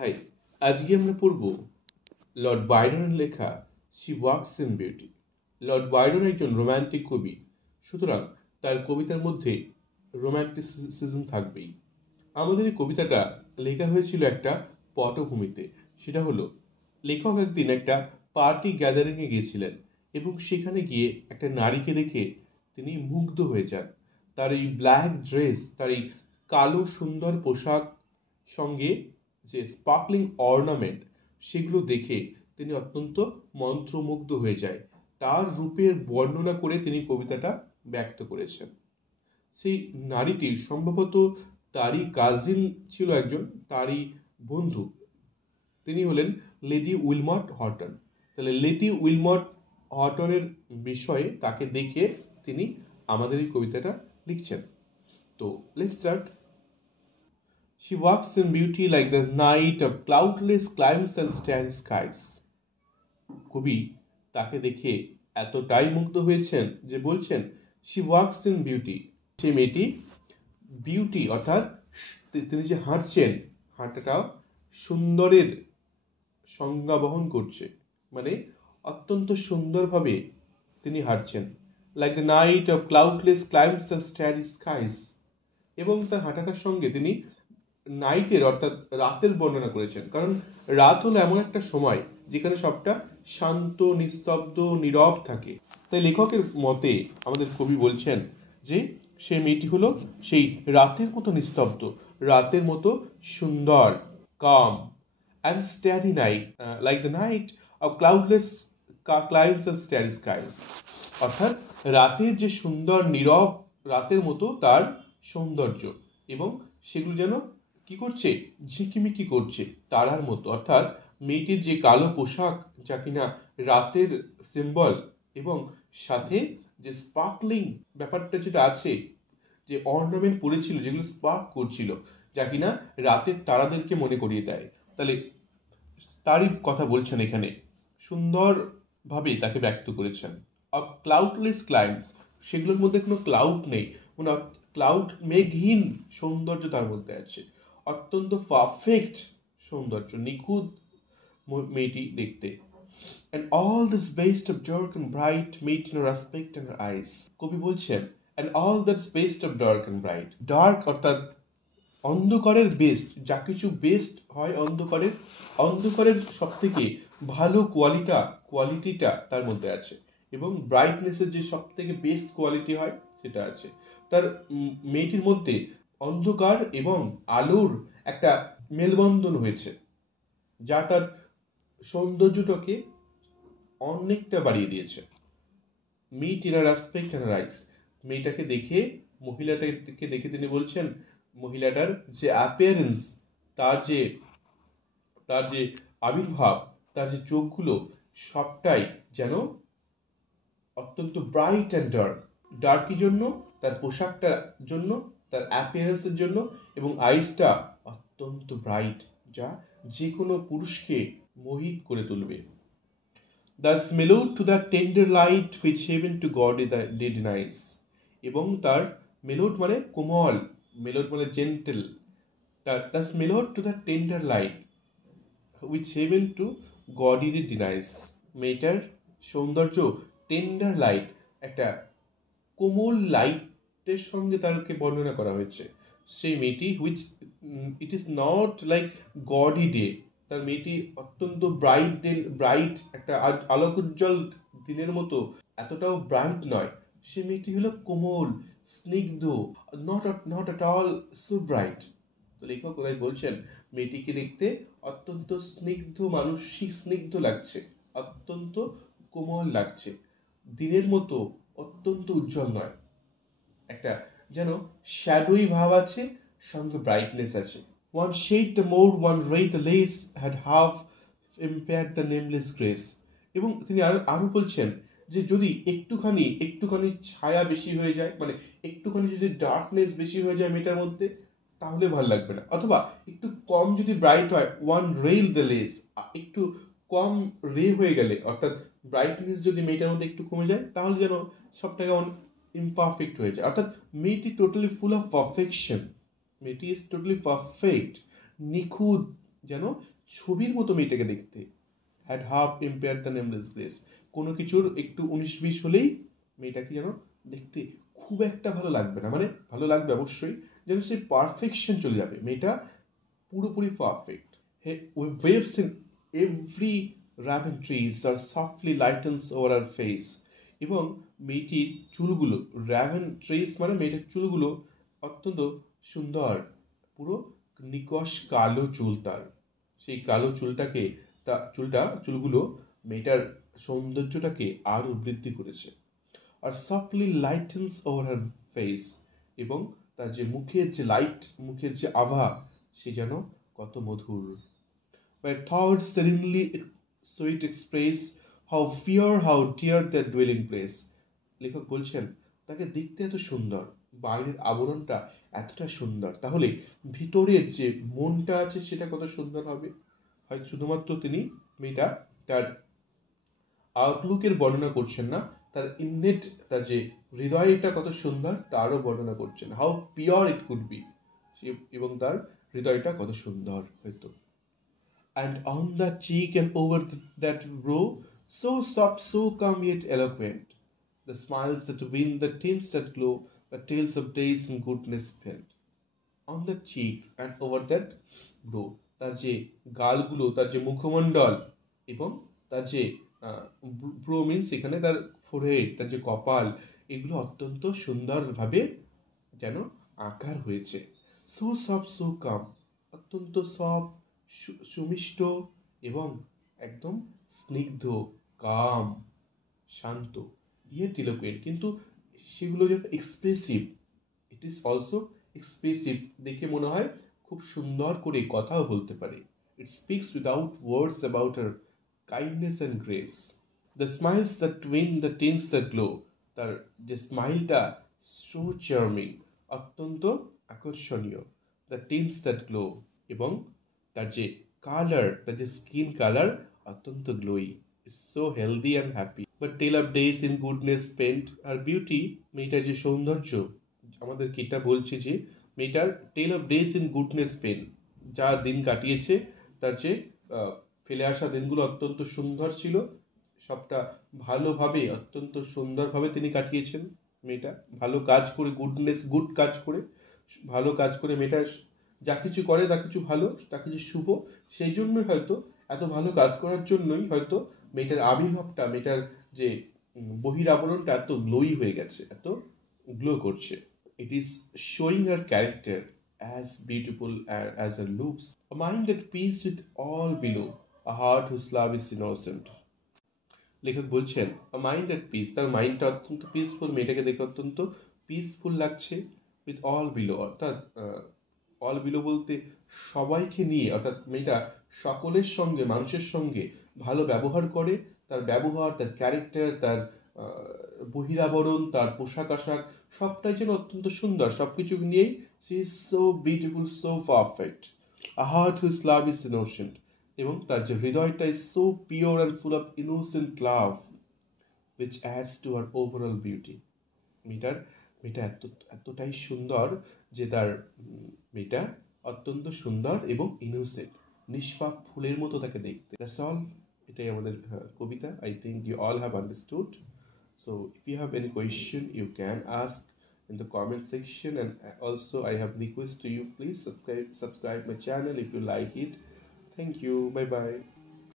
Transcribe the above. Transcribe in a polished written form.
High, আজকে আমরা পড়ব লর্ড বাইরনের লেখা she walks in beauty. Lord Byron একজন রোম্যান্টিক কবি, সুতরাং তার কবিতার মধ্যে রোম্যান্টিসিজম থাকবেই। আমাদের এই কবিতাটা লেখা হয়েছিল একটা পটভূমিতে। সেটা হলো, লেখক একদিন একটা পার্টি গ্যাদারিংয়ে গিয়েছিলেন এবং সেখানে গিয়ে একটা নারীকে দেখে তিনি মুগ্ধ হয়ে যান। তার এই ব্ল্যাক ড্রেস, তার এই কালো সুন্দর পোশাক সঙ্গে যে স্পার্কলিং অর্নামেন্ট, সেগুলো দেখে তিনি অত্যন্ত মন্ত্রমুগ্ধ হয়ে যায়। তার রূপের বর্ণনা করে তিনি কবিতাটা ব্যক্ত করেছেন। সেই নারীটি সম্ভবত তারই কাজিন ছিল, একজন তারই বন্ধু। তিনি হলেন লেডি উইলমট হটন। তাহলে লেডি উইলমট হটনের বিষয়ে তাকে দেখে তিনি আমাদের এই কবিতাটা লিখছেন। তো let's start. She walks in beauty like the night of cloudless climes and starry skies. কবি তাকে দেখে এতটাই মুগ্ধ হয়েছেন যে বলছেন she walks in beauty, সে মেয়েটি বিউটি অর্থাৎ তিনি যে হাঁটছেন, হাঁটাটাও সুন্দরের সংজ্ঞা বহন করছে, মানে অত্যন্ত সুন্দরভাবে তিনি হাঁটছেন। Like the night of cloudless climes the starry skies, এবং তার হাঁটাটার সঙ্গে তিনি নাইটের অর্থাৎ রাতের বর্ণনা করেছেন। কারণ রাত হলো এমন একটা সময় যেখানে সবটা শান্ত, নিস্তব্ধ, নীরব থাকে। তাই লেখকের মতে আমাদের কবি বলছেন যে সে মেয়েটি হলো সেই রাতের মতো নিস্তব্ধ, রাতের মতো সুন্দর, calm and starry night, like the night of cloudless clouds and starry skies, অর্থাৎ রাতের যে সুন্দর নীরব রাতের মতো তার সৌন্দর্য, এবং সেগুলো যেন কি করছে, ঝিকিমিকি করছে তারার মতো। অর্থাৎ মেয়েটির যে কালো পোশাক, যা কিনা রাতের সিম্বল, এবং সাথে যে স্পার্কলিং ব্যাপারটা যেটা আছে, যে অর্নামেন্ট পড়েছিল যেগুলো স্পার্ক করছিল, যা কিনা রাতের তারাদেরকে মনে করিয়ে দেয়। তাহলে তারই কথা বলছেন এখানে, সুন্দরভাবে তাকে ব্যক্ত করেছেন। অফ ক্লাউডলেস ক্লাইমস, সেগুলোর মধ্যে কোনো ক্লাউড নেই, কোনো ক্লাউড মেঘহীন সৌন্দর্য তার মধ্যে আছে। অত্যন্ত পারফেক্ট সৌন্দর্য, নিখুঁত মেয়েটি দেখতে। And all this based of dark and bright meet in her aspect and her eyes. কবি বলছেন and all that's based of dark and bright. Dark অর্থাৎ অন্ধকারের বেস্ট, যা কিছু বেস্ট হয় অন্ধকারের, অন্ধকারের সব থেকে ভালো কোয়ালিটিটা তার মধ্যে আছে, এবং ব্রাইটনেসের যে সব থেকে বেস্ট কোয়ালিটি হয় সেটা আছে তার মেয়েটির মধ্যে। অন্ধকার এবং আলোর একটা মেলবন্ধন হয়েছে, যা তার সৌন্দর্যটাকে অনেকটা বাড়িয়ে দিয়েছে। Meet in her aspect and rise, মেয়েটাকে দেখে, মহিলাটাকে দেখে তিনি বলছেন মহিলাটার যে অ্যাপিয়ারেন্স, তার যে আবির্ভাব, তার যে চোখগুলো, সবটাই যেন অত্যন্ত ব্রাইট অ্যান্ড ডার্ক। ডার্কি জন্য, তার পোশাকটার জন্য, তার অ্যাপিয়ারেন্সের জন্য, এবং আইসটা অত্যন্ত ব্রাইট, যা যে কোনো পুরুষকে মোহিত করে তুলবে। Thus mellowed to that tender light which heaven to God denies, এবং তার মেলোড মানে কোমল, মেলোড মানে gentle, thus mellowed to that tender light which heaven to God denies, মেয়েটার সৌন্দর্য টেন্ডার লাইট, একটা কোমল লাইটের সঙ্গে তাকে বর্ণনা করা হয়েছে। সেই মেয়েটি which it is not like gaudy day, তার মেয়েটি অত্যন্ত ব্রাইট একটা আলোক উজ্জ্বল দিনের মতো এতটাও ব্রাইট নয়। সে মেয়েটি হলো কোমল, স্নিগ্ধ, not at all so bright. তো লেখক ওরাই বলছেন মেয়েটিকে দেখতে অত্যন্ত স্নিগ্ধ, মানসিক স্নিগ্ধ লাগছে, অত্যন্ত কোমল লাগছে, দিনের মতো অত্যন্ত উজ্জ্বল নয়। একটা যেন শ্যাডোই ভাব আছে, সঙ্গে ব্রাইটনেস আছে। One shade the more, one ray the less had half impaired the nameless grace. এবং তিনি আরো বলছেন যে যদি একটুখানি ছায়া বেশি হয়ে যায়, মানে একটুখানি যদি ডার্কনেস বেশি হয়ে যায় মেয়েটার মধ্যে, তাহলে ভালো লাগবে না। অথবা একটু কম যদি ব্রাইট হয়, ওয়ান রে দ্য লেস, একটু কম রে হয়ে গেলে, অর্থাৎ ব্রাইটনেস যদি মেয়েটার মধ্যে একটু কমে যায়, তাহলে যেন সবটা কেমন ইমপারফেক্ট হয়ে যায়। অর্থাৎ মেয়েটি টোটালি ফুল অফ পারফেকশন, মেয়েটি ইজ টোটালি পারফেক্ট, নিখুঁত যেন ছবির মতো মেয়েটাকে দেখতে। Had half impair the নেমলেস grace, কোনো কিছুর একটু 19-20 হলেই মেয়েটাকে যেন দেখতে খুব একটা ভালো লাগবে না, মানে ভালো লাগবে অবশ্যই, যেন সেই পারফেকশন চলে যাবে, মেয়েটা পুরোপুরি perfect. Waves in every raven trees are softly lightens over her face, এবং মেয়েটির চুলগুলো, র্যাভেন ট্রিস মানে মেয়েটার চুলগুলো অত্যন্ত সুন্দর, পুরো নিকশ কালো চুল তার, সেই কালো চুলটাকে চুলগুলো মেয়েটার সৌন্দর্যটাকে আরো বৃদ্ধি করেছে। আর softly lightens over her face, এবং তার যে মুখের যে লাইট, মুখের যে আভা, সে যেন কত মধুর। By thoughts serenely sweet express how fear, how dear their dwelling place. লেখক বলছেন তাকে দেখতে এত সুন্দর, বাইরের আবরণটা এতটা সুন্দর, তাহলে ভিতরের যে মনটা আছে সেটা কত সুন্দর হবে। হয়তো শুধুমাত্র তিনি মেয়েটা তার আউটলুকের বর্ণনা করছেন না, তার ইননেট, তার যে হৃদয়টা কত সুন্দর তারও বর্ণনা করছেন, how pure it could be, এবং তার হৃদয়টা কত সুন্দর হয়তো। And on the cheek and over that brow, so soft, so calm yet eloquent, the smiles that win, the tints that glow, the tales of days and goodness spent. On the cheek and over that brow, তার যে গালগুলো, তার যে মুখমণ্ডল, এবং তার যে bro means এখানে তার ফোরহেড, তার যে কপাল, এগুলো অত্যন্ত সুন্দরভাবে যেন আকার হয়েছে। সো সফট, সো কাম, অত্যন্ত সফট, সুমিষ্ট, এবং একদম স্নিগ্ধ, কাম, শান্ত, ইয়েট ইলোকুয়েন্ট, কিন্তু সেগুলো যেন expressive, it is also expressive, দেখে মনে হয় খুব সুন্দর করে কথাও বলতে পারে। It speaks without words about her kindness and grace. The smiles that win, the tints that glow, তার যে স্মাইলটা সো চার্মিং, অত্যন্ত আকর্ষণীয়। দ্য টিন্স দ্যাট গ্লো, এবং তার যে কালার, তার যে স্কিন কালার অত্যন্ত glowy, it's so healthy and happy. But tell of days in goodness spent, আর বিউটি, মেয়েটার যে সৌন্দর্য, আমাদেরকে এটা বলছে যে মেয়েটার tell of days in goodness spent, যা দিন কাটিয়েছে, তার যে ফেলে আসা দিনগুলো অত্যন্ত সুন্দর ছিল, সবটা ভালোভাবে, অত্যন্ত সুন্দরভাবে তিনি কাটিয়েছেন। মেয়েটা ভালো কাজ করে, গুড কাজ করে, ভালো কাজ করে, মেয়েটা যা কিছু করে তা কিছু ভালো, তা কিছু শুভ, সেই জন্যই হয়তো, এত ভালো কাজ করার জন্যই হয়তো মেয়েটার আবির্ভাবটা, মেয়েটার যে বহিরাবরণটা এত গ্লোই হয়ে গেছে, এত গ্লো করছে। It is showing her character as beautiful as her looks, a mind at peace with all below, a heart whose love is innocent. লেখক বলছেন মাইন্ড অ্যাট পিস, তার মাইন্ডটা অত্যন্ত পিসফুল, মেয়েটাকে দেখে অত্যন্ত পিসফুল লাগছে। উইথ অল বিলো, অর্থাৎ অল বিলো বলতে সবাইকে নিয়ে, অর্থাৎ মেয়েটা সকলের সঙ্গে, মানুষের সঙ্গে ভালো ব্যবহার করে, তার ব্যবহার, তার ক্যারেক্টার, তার বহিরাবরণ, তার পোশাক আশাক, সবটাই যেন অত্যন্ত সুন্দর, সবকিছু নিয়েই she is so beautiful, so perfect. A heart whose love is innocent, এবং তার যে হৃদয়টা is so pure and full of innocent love, which adds to her overall beauty. মেয়েটা এতটাই সুন্দর যে তার মেয়েটা অত্যন্ত সুন্দর এবং ইনোসেন্ট, নিষ্পাপ ফুলের মতো তাকে দেখতে। দ্যাটস অল, এটাই আমাদের কবিতা। I think you all have understood. So if you have any question you can ask in the comment section, and also I have request to you, please subscribe my channel if you like it. Thank you, bye bye.